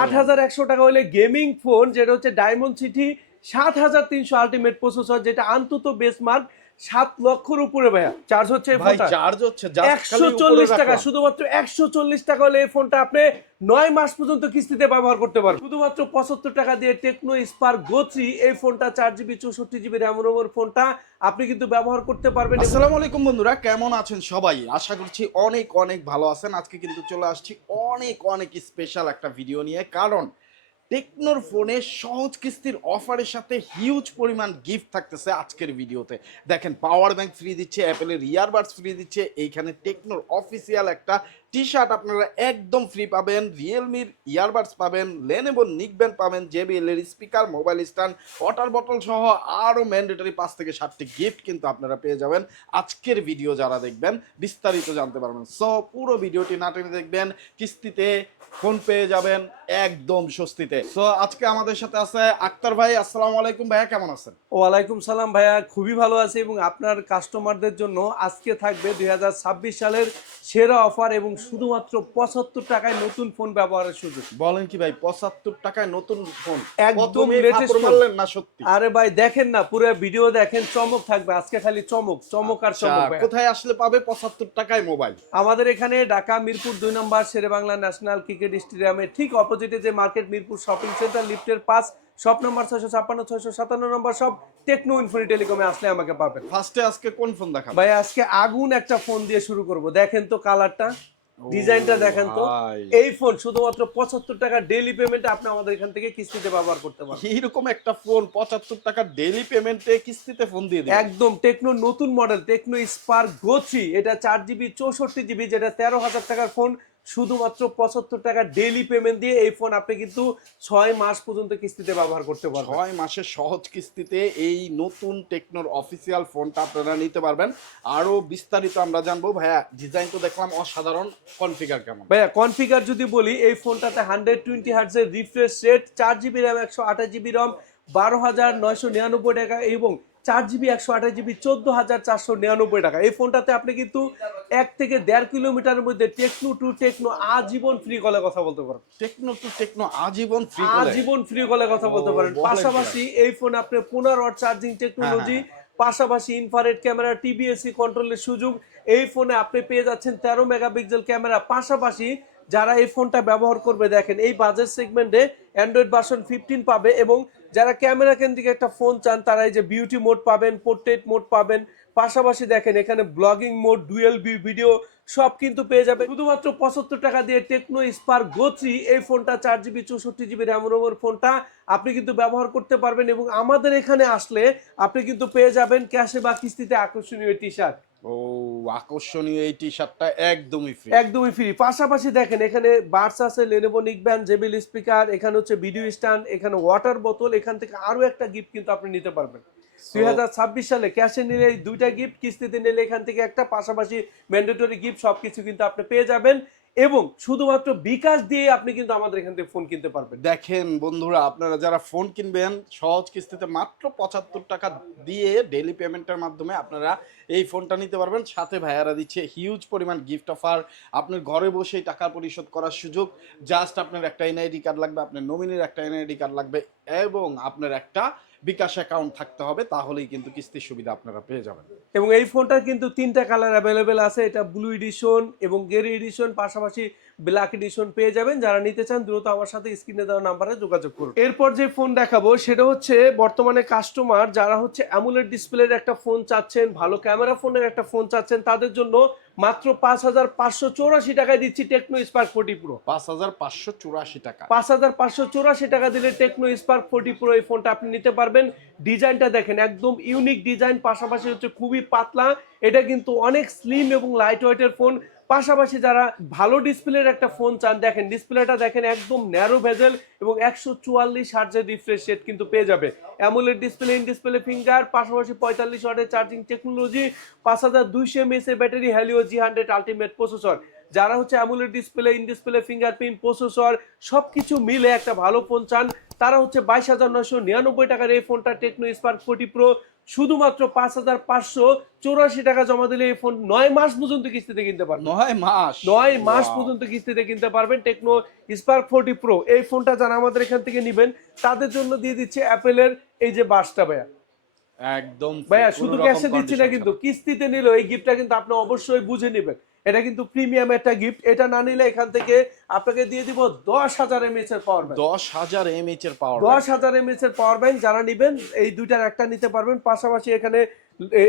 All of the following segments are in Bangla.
আট হাজার একশো টাকা হলে গেমিং ফোন, যেটা হচ্ছে ডায়মন্ড সিটি সাত হাজার তিনশো আলটিমেট প্রসেসর যেটা আন্তত বেসমার্ক সাত লক্ষর উপরে ভাইয়া। চার্জ হচ্ছে এই ফোনটা চার্জ হচ্ছে একশো চল্লিশ টাকা শুধুমাত্র একশো চল্লিশ টাকা হলে এই ফোনটা আপনি নয় মাস পর্যন্ত কিস্তিতে ব্যবহার করতে পারবেন। শুধুমাত্র পঁচাত্তর টাকা দিয়ে টেকনো স্পার গোথ্রি এই ফোনটা চার জিবি চৌষট্টি জিবি র্যাম রোমের ফোনটা আপনি কিন্তু ব্যবহার করতে পারবেন আসসালামু আলাইকুম বন্ধুরা কেমন আছেন সবাই? আশা করছি অনেক অনেক ভালো আছেন। আজকে কিন্তু চলে আসছি অনেক অনেক স্পেশাল একটা ভিডিও নিয়ে। কারণ টেকনোর ফোনে সহজ কিস্তির অফারের সাথে হিউজ পরিমাণ গিফট থাকতেছে আজকের ভিডিওতে। দেখেন পাওয়ার ব্যাংক ফ্রি দিচ্ছে অ্যাপেলের ইয়ারবাডস ফ্রি দিচ্ছে, এইখানে টেকনোর অফিসিয়াল একটা টি শার্ট আপনারা একদম ফ্রি পাবেন রিয়েলমির ইয়ারবাডস পাবেন লেনেভো নিকব্যান্ড পাবেন জেবিএল এর speaker mobile stand water bottle সহ আরও ম্যান্ডেটরি পাঁচ থেকে সাতটি গিফট কিন্তু আপনারা পেয়ে যাবেন। আজকের ভিডিও যারা দেখবেন, বিস্তারিত জানতে পারবেন। সো পুরো ভিডিওটি না টেনে দেখবেন, কিস্তিতে ফোন পেয়ে যাবেন একদম স্বস্তিতে। সো আজকে আমাদের সাথে আছে আক্তার ভাই, আসসালামু আলাইকুম ভাইয়া, কেমন আছেন? ওয়ালাইকুম সালাম ভাইয়া, খুবই ভালো আছে এবং আপনার কাস্টমারদের জন্য আজকে থাকবে দুই হাজার ছাব্বিশ সালের সেরা অফার এবং শুধুমাত্র পঁচাত্তর টাকায় নতুন ফোন ব্যবহারের সুযোগ। বলেন কি ভাই পঁচাত্তর টাকায় নতুন ফোন একদম না সত্যি? আরে ভাই দেখেন না পুরো ভিডিও দেখেন চমক থাকবে। আজকে খালি চমক চমক আর আচ্ছা, চমক কোথায় আসলে পাবে পঁচাত্তর টাকায় মোবাইল আমাদের এখানে ঢাকা মিরপুর দুই number Shere Bangla national cricket স্টেডিয়ামে ঠিক অপোজিটে যে মার্কেট মিরপুর শপিং সেন্টার লিফটের পাস সব নম্বর ছয়শো ছাপ্পান্ন ছয়শো সাতান্ন নম্বর সব টেকনো ইনফিনি টেলিকমে আসলে আমাকে পাবেন। ফার্স্টে আজকে কোন ফোন দেখাবেন ভাই আজকে আগুন একটা ফোন দিয়ে শুরু করব। দেখেন তো কালারটা ডিজাইনটা দেখেন তো। এই ফোন শুধুমাত্র পঁচাত্তর টাকা ডেইলি পেমেন্টে আপনি আমাদের এখান থেকে কিস্তিতে ব্যবহার করতে পারেন এইরকম একটা ফোন পঁচাত্তর টাকা ডেইলি পেমেন্টে কিস্তিতে ফোন দিয়ে দিবেন। একদম টেকনো নতুন model Tecno Spark Go three এটা চার জিবি চৌষট্টি জিবি যেটা তেরো হাজার টাকার ফোন শুধুমাত্র পঁচাত্তর টাকা ডেইলি পেমেন্ট দিয়ে এই ফোন আপনি কিন্তু ছয় মাস পর্যন্ত কিস্তিতে ব্যবহার করতে পারবেন। ছয় মাসের সহজ কিস্তিতে এই নতুন টেকনোর অফিসিয়াল ফোনটা আপনারা নিতে পারবেন। আরও বিস্তারিত আমরা জানব। ভাইয়া ডিজাইন তো দেখলাম অসাধারণ। কনফিগার কেমন? ভাইয়া কনফিগার যদি বলি এই ফোনটাতে হান্ড্রেড টোয়েন্টি হার্টসের রিফ্রেশ রেট চার জিবি র্যাম একশো আঠাশ জিবি রম বারো হাজার নয়শো নিরানব্বই টাকা এবং চার জিবি একশো আঠাশ জিবি চোদ্দ হাজার চারশো নিরানব্বই টাকা। এই ফোনটাতে আপনি কিন্তু এক থেকে দেড় কিলোমিটারের মধ্যে টেকনো টু টেকনো আজীবন ফ্রি কলে কথা বলতে পারেন। টেকনো টু টেকনো আজীবন ফ্রি আজীবন ফ্রি কলে কথা বলতে পারেন। পাশাপাশি এই ফোনে আপনি পনেরো চার্জিং টেকনোলজি পাশাপাশি ইনফারেড ক্যামেরা টিবিএসসি কন্ট্রোলের সুযোগ। এই ফোনে আপনি পেয়ে যাচ্ছেন তেরো মেগাপিক্সেল ক্যামেরা পাশাপাশি যারা এই ফোনটা ব্যবহার করবে দেখেন এই বাজেট সেগমেন্টে অ্যান্ড্রয়েড ভার্সন ফিফটিন পাবে এবং যারা ক্যামেরা কেন্দ্রিক একটা ফোন চান, তারা এই যে বিউটি মোড পাবেন পোর্ট্রেট মোড পাবেন, পাশাপাশি দেখেন এখানে ব্লগিং মোড ডুয়েল ভিডিও সব কিন্তু পেয়ে যাবে শুধুমাত্র পঁচাত্তর টাকা দিয়ে টেকনো স্পার গো থ্রি এই ফোনটা চার জিবি চৌষট্টি জিবি র্যাম রোমের ফোনটা আপনি কিন্তু ব্যবহার করতে পারবেন এবং আমাদের এখানে আসলে আপনি কিন্তু পেয়ে যাবেন ক্যাশে বা কিস্তিতে আকর্ষণীয় টি শার্ট ও আকর্ষণীয় এই টি শার্টটা একদমই ফ্রি একদমই ফ্রি পাশাপাশি দেখেন এখানে বার্স আছে লেনেভো নিকব্যান জেবিল স্পিকার এখানে হচ্ছে ভিডিও স্ট্যান্ড এখানে ওয়াটার বোতল এখান থেকে আরও একটা গিফট কিন্তু আপনি নিতে পারবেন। দুই হাজার ছাব্বিশ সালে ক্যাশে নিলে এই দুইটা গিফট কিস্তিতে নিলে এখান থেকে একটা পাশাপাশি ম্যান্ডেটরি গিফট সবকিছু কিন্তু আপনি পেয়ে যাবেন। এবং শুধুমাত্র বিকাশ দিয়ে আপনি কিন্তু আমাদের এখান থেকে ফোন কিনতে পারবেন। দেখেন বন্ধুরা, আপনারা যারা ফোন কিনবেন, সহজ কিস্তিতে মাত্র পঁচাত্তর টাকা দিয়ে ডেলি পেমেন্টের মাধ্যমে আপনারা এই ফোনটা নিতে পারবেন। সাথে ভাইয়ারা দিচ্ছে হিউজ পরিমাণ গিফট অফার আপনার ঘরে বসেই টাকা পরিশোধ করার সুযোগ। জাস্ট আপনার একটা এনআইডি কার্ড লাগবে, আপনার নমিনির একটা এনআইডি কার্ড লাগবে এবং আপনার একটা বিকাশ অ্যাকাউন্ট থাকতে হবে, তাহলেই কিন্তু কিস্তির সুবিধা আপনারা পেয়ে যাবেন। এবং এই ফোনটার কিন্তু তিনটা কালার অ্যাভেলেবেল আছে, এটা ব্লু এডিশন এবং গেরি এডিশন পাশাপাশি ব্ল্যাক এডিশন পেয়ে যাবেন। যারা নিতে চান দ্রুত আমার সাথে স্ক্রিনে দেওয়া নাম্বারে যোগাযোগ করুন। এরপর যে ফোন দেখাবো সেটা হচ্ছে বর্তমানে কাস্টমার যারা হচ্ছে অ্যামুলেট ডিসপ্লের একটা ফোন চাচ্ছেন ভালো ক্যামেরা ফোনের একটা ফোন চাচ্ছেন তাদের জন্য মাত্র পাঁচ হাজার পাঁচশো চৌরাশি টাকায় দিচ্ছি টেকনো স্পার্ক ফোর্টি প্রো পাঁচ হাজার পাঁচশো চুরাশি টাকা। পাঁচ হাজার পাঁচশো চৌরাশি টাকা দিলে টেকনো স্পার্ক ফোর্টি প্রো এই ফোনটা আপনি নিতে পারবেন। ডিজাইনটা দেখেন একদম ইউনিক ডিজাইন পাশাপাশি হচ্ছে খুবই পাতলা। এটা কিন্তু অনেক স্লিম এবং লাইট ওয়েটের ফোন পাশাপাশি যারা ভালো ডিসপ্লের একটা ফোন চান, দেখেন ডিসপ্লেটা দেখেন একদম ন্যারো ভেজেল এবং একশো চুয়াল্লিশ হার্জের রিফ্রেশ রেট কিন্তু পেয়ে যাবে। AMOLED display in display finger পাশাপাশি পঁয়তাল্লিশ ওয়াটের চার্জিং টেকনোলজি পাঁচ হাজার দুইশো এমএস এর battery Helio G hundred ultimate processor যারা হচ্ছে AMOLED display in display fingerprint processor সব কিছু মিলে একটা ভালো ফোন চান, তারা হচ্ছে বাইশ হাজার নয়শো নিরানব্বই টাকার এই ফোনটা টেকনো স্পার্ক ফোর্টি প্রো শুধুমাত্র পাঁচ হাজার পাঁচশো চৌরাশি টাকা জমা দিলে এই ফোন নয় মাস পর্যন্ত কিস্তিতে কিনতে পারবেন নয় মাস? নয় মাস পর্যন্ত কিস্তিতে কিনতে পারবেন টেকনো স্পার্ক ফোরটি প্রো এই ফোনটা যারা আমাদের এখান থেকে নেবেন তাদের জন্য দিয়ে দিচ্ছে অ্যাপেলের এই যে বাসটা ভাইয়া। একদম ভাইয়া শুধু ক্যাশে দিচ্ছি না কিন্তু কিস্তিতে নিলে এই গিফটটা কিন্তু আপনি অবশ্যই বুঝে নেবেন। এটা কিন্তু প্রিমিয়াম একটা গিফট এটা না নিলে এখান থেকে আপনাকে দিয়ে দিব দশ হাজার এমএচ এর পাওয়ার ব্যাংক দশ হাজার এমএইচ এর পাওয়ার দশ হাজার এমএচ এর পাওয়ার ব্যাংক যারা নেবেন এই দুইটার একটা নিতে পারবেন। পাশাপাশি এখানে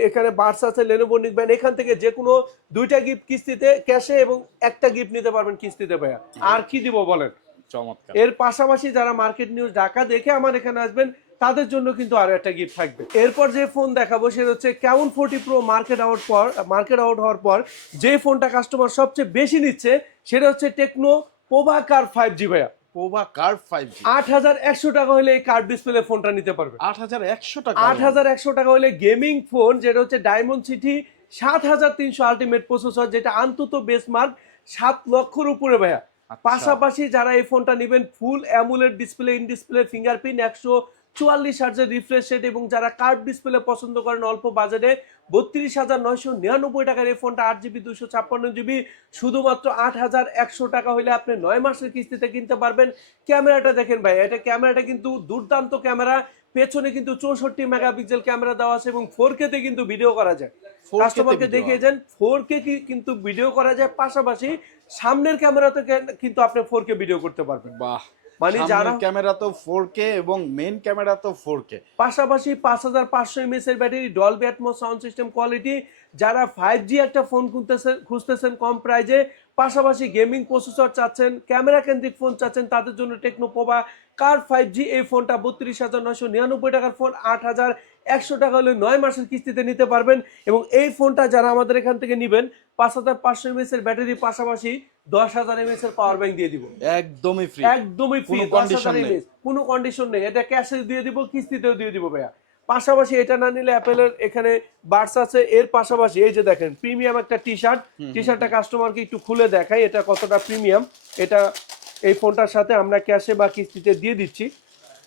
এখানে বার্স আছে লেনোভো নিবেন। এখান থেকে যে কোনো দুইটা গিফট কিস্তিতে ক্যাশে এবং একটা গিফট নিতে পারবেন কিস্তিতে ভাইয়া। আর কি দিব বলেন? চমৎকার। এর পাশাপাশি যারা মার্কেট নিউজ ঢাকা দেখে আমার এখানে আসবেন তাদের জন্য কিন্তু আরও একটা গিফট থাকবে। এরপর যে ফোন দেখাবো সেটা হচ্ছে কেমন ফোর্টি প্রো মার্কেট আউট পর মার্কেট আউট হওয়ার পর যে ফোনটা কাস্টমার সবচেয়ে বেশি নিচ্ছে সেটা হচ্ছে টেকনো পোভাকার ফাইভ জি ভাইয়া। পোভা কার্ভ ফাইভ জি আট হাজার একশো টাকা হলে এই কার্ড ডিসপ্লে ফোনটা নিতে পারবে। আট হাজার একশো টাকা আট হাজার একশো টাকা হলে গেমিং ফোন যেটা হচ্ছে ডায়মন্ড সিটি সাত হাজার তিনশো আলটিমেট প্রসেসর যেটা বেসমার্ক সাত লক্ষর উপরে ভাইয়া। আচ্ছা। পাশাপাশি যারা এই ফোনটা নেবেন full AMOLED display in display fingerprint একশো চুয়াল্লিশ হাজার রিফ্রেশ রেট এবং যারা কার্ড ডিসপ্লে পছন্দ করেন অল্প বাজেটে বত্রিশ হাজার নয়শো নিরানব্বই টাকার এই ফোনটা আট জিবি দুশো ছাপ্পান্ন জিবি শুধুমাত্র আট হাজার একশো টাকা হলে আপনি নয় মাসের কিস্তিতে কিনতে পারবেন। ক্যামেরাটা দেখেন ভাই এটা ক্যামেরাটা কিন্তু দুর্দান্ত ক্যামেরা পেছনে কিন্তু চৌষট্টি মেগাপিক্সেল ক্যামেরা দেওয়া আছে এবং ফোর কে তে কিন্তু ভিডিও করা যায়। 4K তে কাস্টমারকে দেখিয়ে। যান ফোর কে কিন্তু ভিডিও করা যায় পাশাপাশি সামনের ক্যামেরাতে কিন্তু আপনি ফোর কে ভিডিও করতে পারবেন। বাহ। মানে যারা ক্যামেরা তো ফোর কে এবং মেন ক্যামেরা তো ফোর কে পাশাপাশি পাঁচ হাজার পাঁচশো এমএস এর battery Dolby Atmos sound system quality যারা ফাইভ জি একটা ফোন খুঁজতেছেন খুঁজতেছেন কম প্রাইজে পাশাপাশি গেমিং প্রসেসর চাচ্ছেন ক্যামেরা কেন্দ্রিক ফোন চাচ্ছেন তাদের জন্য টেকনো পোবা কার ফাইভ জি এই ফোনটা বত্রিশ হাজার নয়শো নিরানব্বই টাকার ফোন আট হাজার একশো টাকা হলে নয় মাসের কিস্তিতে নিতে পারবেন এবং এই ফোনটা যারা আমাদের এখান থেকে নেবেন পাঁচ হাজার পাঁচশো এমএস এর ব্যাটারি পাশাপাশি দশ হাজার এমএস এর পাওয়ার ব্যাংক দিয়ে দিব। একদমই ফ্রি একদমই ফ্রি কোনো condition নেই। কোনো কন্ডিশন নেই। এটা ক্যাশে দিয়ে দিব কিস্তিতেও দিয়ে দিব ভাইয়া। পাশাপাশি এটা না নিলে অ্যাপেলের এখানে বার্স আছে। এর পাশাপাশি এই যে দেখেন প্রিমিয়াম একটা টি শার্ট টি শার্টটা কাস্টমারকে একটু খুলে দেখাই এটা কতটা প্রিমিয়াম এটা এই ফোনটার সাথে আমরা ক্যাশে বা কিস্তিতে দিয়ে দিচ্ছি।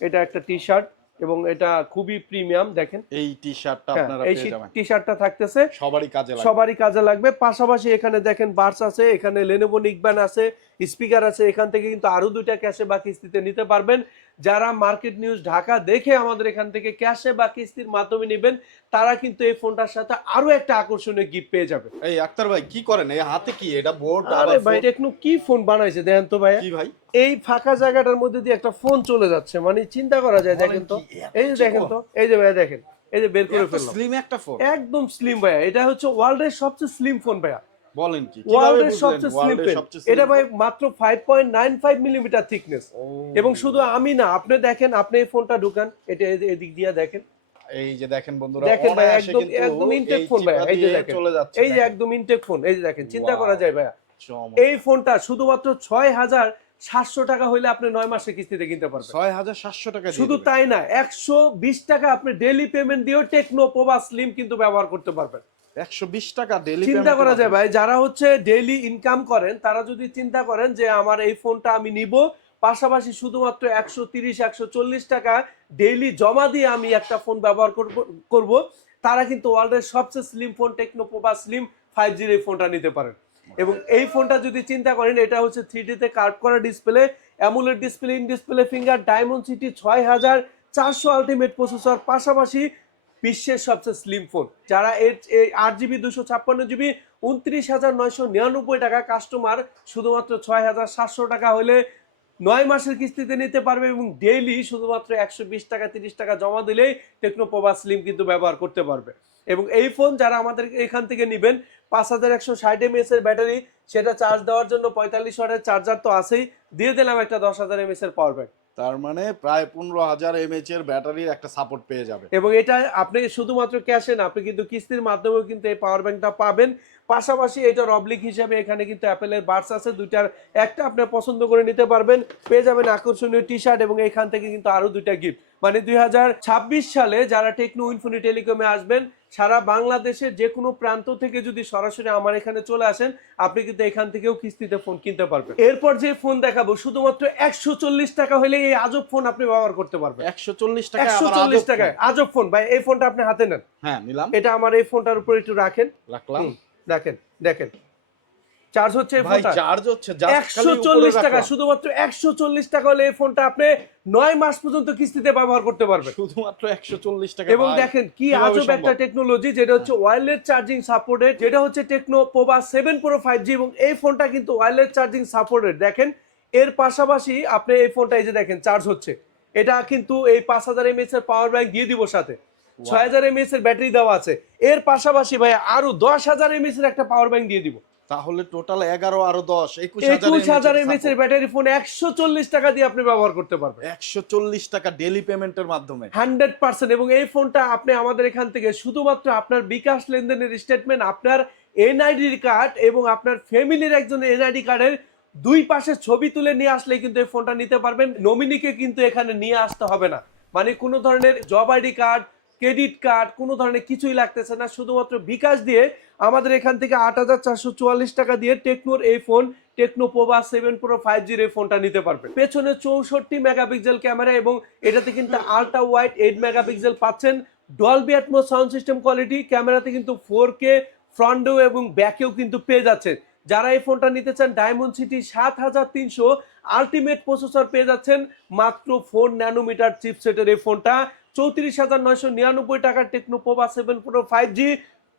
এটা একটা টি শার্ট এবং এটা খুবই প্রিমিয়াম দেখেন। এই টি শার্টটা হ্যাঁ, আপনারা এই পেয়ে যাবেন। টি শার্টটা থাকতেছে। সবারই কাজে লাগবে। সবারই কাজে লাগবে। পাশাপাশি এখানে দেখেন বার্স আছে এখানে লেনোভো নিকব্যান আছে স্পিকার আছে এখান থেকে কিন্তু আরও দুইটা ক্যাশে বা কিস্তিতে নিতে পারবেন। যারা মার্কেট নিউজ ঢাকা দেখে আমাদের এখান থেকে ক্যাশে বা কিস্তির মাধ্যমে নেবেন তারা কিন্তু এই ফোনটার সাথে আরও একটা আকর্ষণীয় গিফট পেয়ে যাবে এই আক্তার ভাই কি করেন? এই হাতে কি? এটা বোর্ড আরে ভাই টেকনো কি ফোন বানাইছে দেখেন তো ভাই কি ভাই? এই ফাঁকা জায়গাটার মধ্যে দিয়ে একটা ফোন চলে যাচ্ছে মানে চিন্তা করা যায় দেখেন তো। এই যে দেখেন তো এই যে ভাই দেখেন এই যে বের করে ফেললাম। স্লিম একটা ফোন একদম স্লিম ভাইয়া এটা হচ্ছে ওয়ার্ল্ডের সবচেয়ে স্লিম ফোন ভাইয়া। বলেন কি ওয়ার্ল্ডের সবচেয়ে স্লিম পেন এটা ভাই মাত্র five point nine five millimetre thickness এবং শুধু আমি না আপনি দেখেন আপনি এই ফোনটা ঢুকান এটা এদিক দিয়ে দেখেন। এই যে দেখেন বন্ধুরা দেখেন ভাই একদম একদম ইনটেক ফোন ভাই এই যে দেখেন। এই যে একদম ইনটেক ফোন এই যে দেখেন চিন্তা করা যায় চমৎকার। এই ফোনটা শুধুমাত্র ছয় হাজার সাতশো টাকা হইলে আপনি নয় মাসের কিস্তিতে কিনতে পারবেন। ছয় হাজার সাতশো টাকা শুধু তাই না একশো বিশ টাকা আপনি ডেইলি পেমেন্ট দিয়েও টেকনো পোভা স্লিম কিন্তু ব্যবহার করতে পারবেন। একশো বিশ টাকা ডেলি চিন্তা করা যায় ভাই যারা হচ্ছে ডেইলি ইনকাম করেন তারা যদি চিন্তা করেন যে আমার এই ফোনটা আমি নিব পাশাপাশি শুধুমাত্র একশো তিরিশ একশো চল্লিশ টাকা ডেইলি জমা দিয়ে আমি একটা ফোন ব্যবহার করব করব তারা কিন্তু ওয়ার্ল্ডের সবচেয়ে slim phone Tecno Pova slim five জির এই ফোনটা নিতে পারেন। এবং এই ফোনটা যদি চিন্তা করেন এটা হচ্ছে থ্রি ডিতে কার্ভ করা display AMOLED display in display finger diamond city ছয় হাজার চারশো আলটিমেট প্রসেসর পাশাপাশি বিশ্বের সবচেয়ে স্লিম ফোন যারা এই আট জিবি দুশো ছাপ্পান্ন জিবি উনত্রিশ হাজার নয়শো নিরানব্বই টাকা কাস্টমার শুধুমাত্র ছয় হাজার সাতশো টাকা হলে নয় মাসের কিস্তিতে নিতে পারবে এবং ডেইলি শুধুমাত্র একশো বিশ টাকা, তিরিশ টাকা জমা দিলেই টেকনোপোভা স্লিম কিন্তু ব্যবহার করতে পারবে। এবং এই ফোন যারা আমাদের এখান থেকে নেবেন, পাঁচ হাজার একশো ষাট এমএস এর ব্যাটারি সেটা চার্জ দেওয়ার জন্য পঁয়তাল্লিশ ওয়াটের চার্জার তো আছেই। দিয়ে দিলাম একটা দশ হাজার এমএস এর পাওয়ার ব্যাংক তার মানে প্রায় পনেরো হাজার এমএচ এর ব্যাটারির একটা সাপোর্ট পেয়ে যাবে। এবং এটা আপনি শুধুমাত্র ক্যাশে না, আপনি কিন্তু কিস্তির মাধ্যমেও কিন্তু এই পাওয়ার ব্যাংকটা পাবেন। পাশাপাশি এটার অবলিক হিসাবে এখানে কিন্তু অ্যাপেলের বার্স আছে দুইটার একটা আপনার পছন্দ করে নিতে পারবেন। পেয়ে যাবেন আকর্ষণীয় টি শার্ট এবং এখান থেকে কিন্তু আরও দুইটা গিফট মানে দুই হাজার ছাব্বিশ সালে যারা টেকনো ইনফিনি টেলিকমে আসবেন সারা বাংলাদেশের যে কোনো প্রান্ত থেকে যদি সরাসরি আমার এখানে চলে আসেন আপনি কিন্তু এখান থেকেও কিস্তিতে ফোন কিনতে পারবেন। এরপর যে ফোন দেখাবো শুধুমাত্র একশো চল্লিশ টাকা হলে এই আজব ফোন আপনি ব্যবহার করতে পারবেন। একশো চল্লিশ টাকা একশো চল্লিশ আজব টাকায়। ফোন। আজব ফোন ভাই এই ফোনটা আপনি হাতে নেন। হ্যাঁ নিলাম। এটা আমার এই ফোনটার উপর একটু রাখেন। রাখলাম। দেখেন দেখেন। চার্জ হচ্ছে ভাই চার্জ হচ্ছে just খালি একশো উপরে চল্লিশ টাকা শুধুমাত্র একশো চল্লিশ টাকা হলে এই ফোনটা আপনি নয় মাস পর্যন্ত কিস্তিতে ব্যবহার করতে পারবেন। শুধুমাত্র একশো চল্লিশ টাকা এবং দেখেন কি আজব একটা টেকনোলজি যেটা হচ্ছে ওয়্যারলেস চার্জিং সাপোর্টেড যেটা হচ্ছে Tecno Pova seven pro five G এবং এই ফোনটা কিন্তু ওয়্যারলেস চার্জিং সাপোর্টেড দেখেন এর পাশাপাশি আপনি এই ফোনটা এই যে দেখেন চার্জ হচ্ছে। এটা কিন্তু এই পাঁচ হাজার এমএস এর পাওয়ার ব্যাংক দিয়ে দিব সাথে। ছয় হাজার এমএস এর ব্যাটারি দেওয়া আছে। এর পাশাপাশি ভাই আরও দশ হাজার এমএস এর একটা পাওয়ার ব্যাংক দিয়ে দিব। তাহলে টোটাল এগারো আরও দশ একুশ হাজার এমএস এর ব্যাটারি ফোন একশো চল্লিশ টাকা দিয়ে আপনি ব্যবহার করতে পারবেন। একশো চল্লিশ টাকা ডেলি পেমেন্টের মাধ্যমে। Hundred percent. এবং এই ফোনটা আপনি আমাদের এখান থেকে শুধুমাত্র আপনার বিকাশ লেনদেনের স্টেটমেন্ট আপনার এনআইডি কার্ড এবং আপনার ফ্যামিলির একজন এনআইডি কার্ডের দুই পাশে ছবি তুলে নিয়ে আসলে কিন্তু এই ফোনটা নিতে পারবেন। নমিনিকে কিন্তু এখানে নিয়ে আসতে হবে না। মানে কোনো ধরনের job ID card credit card, কোনো ধরনের কিছুই লাগতেছে না, শুধুমাত্র বিকাশ দিয়ে আমাদের এখান থেকে আট হাজার চারশো চুয়াল্লিশ টাকা দিয়ে টেকনোর এই phone Tecno Pova seven pro five জির এই ফোনটা নিতে পারবেন পেছনে চৌষট্টি মেগাপিক্সেল ক্যামেরা এবং এটাতে কিন্তু আলট্রা ওয়াইড এইট মেগাপিক্সেল পাচ্ছেন। Dolby Atmos sound system quality ক্যামেরাতে কিন্তু ফোর কে ফ্রন্টেও এবং ব্যাকেও কিন্তু পেয়ে যাচ্ছে যারা এই ফোনটা নিতে চান ডায়মন্ড সিটি সাত হাজার তিনশো আলটিমেট প্রসেসর পেয়ে যাচ্ছেন। মাত্র ফোর ন্যানোমিটার চিপসেটের এই ফোনটা চৌত্রিশ হাজার নয়শো নিরানব্বই টাকার Tecno Pova seven pro five G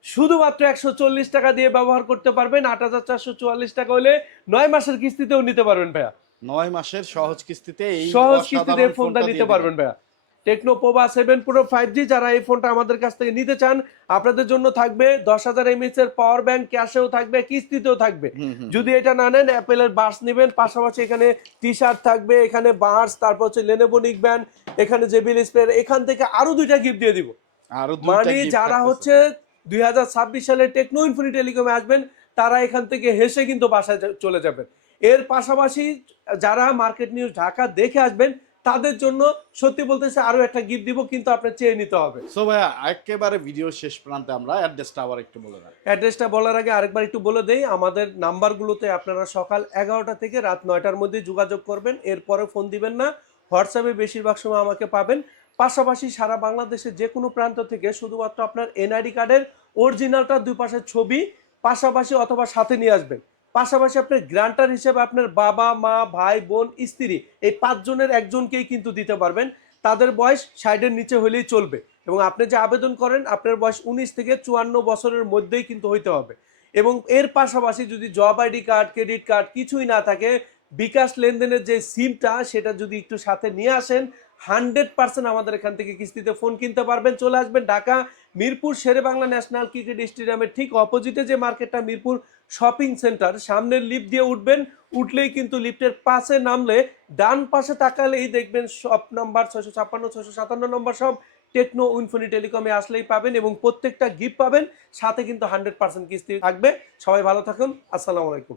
শুধুমাত্র একশো চল্লিশ টাকা দিয়ে ব্যবহার করতে পারবেন। আট হাজার চারশো চুয়াল্লিশ টাকা হলে নয় মাসের কিস্তিতেও নিতে পারবেন ভাইয়া। নয় মাসের সহজ কিস্তিতে এই সহজ কিস্তিতে ফোনটা নিতে পারবেন ভাইয়া। Tecno Pova seven pro five G যারা এই ফোনটা আমাদের কাছ থেকে নিতে চান আপনাদের জন্য থাকবে দশ হাজার এমএস এর পাওয়ার ব্যাংক ক্যাশেও থাকবে কিস্তিতেও থাকবে। যদি এটা না নেন অ্যাপেলের বার্স নেবেন পাশাপাশি এখানে টি শার্ট থাকবে এখানে বার্স তারপর হচ্ছে লেনেভো নিকব্যান্ড এখানে জেবিল স্পেয়ার এখান থেকে আরও দুইটা গিফট দিয়ে দিব। মানে যারা হচ্ছে দুই হাজার ছাব্বিশ সালে টেকনো ইনফিনি টেলিকমে আসবেন তারা এখান থেকে হেসে কিন্তু বাসায় চলে যাবেন। এর পাশাপাশি যারা মার্কেট নিউজ ঢাকা দেখে আসবেন তাদের জন্য সত্যি বলতেছে আরও একটা গিফট দিব কিন্তু আপনার চেয়ে নিতে হবে। সো ভাইয়া একেবারে ভিডিও শেষ প্রান্তে আমরা অ্যাড্রেসটা আবার একটু বলে দেন অ্যাড্রেসটা বলার আগে আরেকবার একটু বলে দেই আমাদের নাম্বারগুলোতে আপনারা সকাল এগারোটা থেকে রাত নয়টার মধ্যে যোগাযোগ করবেন এরপরে ফোন দিবেন না। হোয়াটসঅ্যাপে বেশিরভাগ সময় আমাকে পাবেন। পাশাপাশি সারা বাংলাদেশের যে কোনো প্রান্ত থেকে শুধুমাত্র আপনার এনআইডি কার্ডের অরিজিনালটা দুই পাশের ছবি পাশাপাশি অথবা সাথে নিয়ে আসবেন। পাশাপাশি আপনার গ্রান্টার হিসেবে আপনার বাবা, মা, ভাই, বোন, স্ত্রী, এই পাঁচজনের একজনকেই কিন্তু দিতে পারবেন। তাদের বয়স ষাটের নিচে হলেই চলবে এবং আপনি যে আবেদন করেন, আপনার বয়স উনিশ থেকে চুয়ান্ন বছরের মধ্যেই কিন্তু হইতে হবে। এবং এর পাশাপাশি যদি job ID card credit card কিছুই না থাকে, বিকাশ লেনদেনের যে সিমটা সেটা যদি একটু সাথে নিয়ে আসেন, হান্ড্রেড পার্সেন্ট আমাদের এখান থেকে কিস্তিতে ফোন কিনতে পারবেন। চলে আসবেন ঢাকা, মিরপুর শেরে বাংলা ন্যাশনাল ক্রিকেট স্টেডিয়ামের ঠিক অপোজিটে যে মার্কেটটা মিরপুর শপিং সেন্টার। সামনের লিফট দিয়ে উঠবেন, উঠলেই কিন্তু লিফটের পাশে নামলে ডান পাশে তাকালেই দেখবেন শপ নাম্বার ছয়শো ছাপ্পান্ন, ছয়শো সাতান্ন নম্বর সব টেকনো ইনফিনি টেলিকমে আসলেই পাবেন এবং প্রত্যেকটা গিফট পাবেন, সাথে কিন্তু হান্ড্রেড পার্সেন্ট কিস্তি থাকবে। সবাই ভালো থাকুন, আসসালামু আলাইকুম।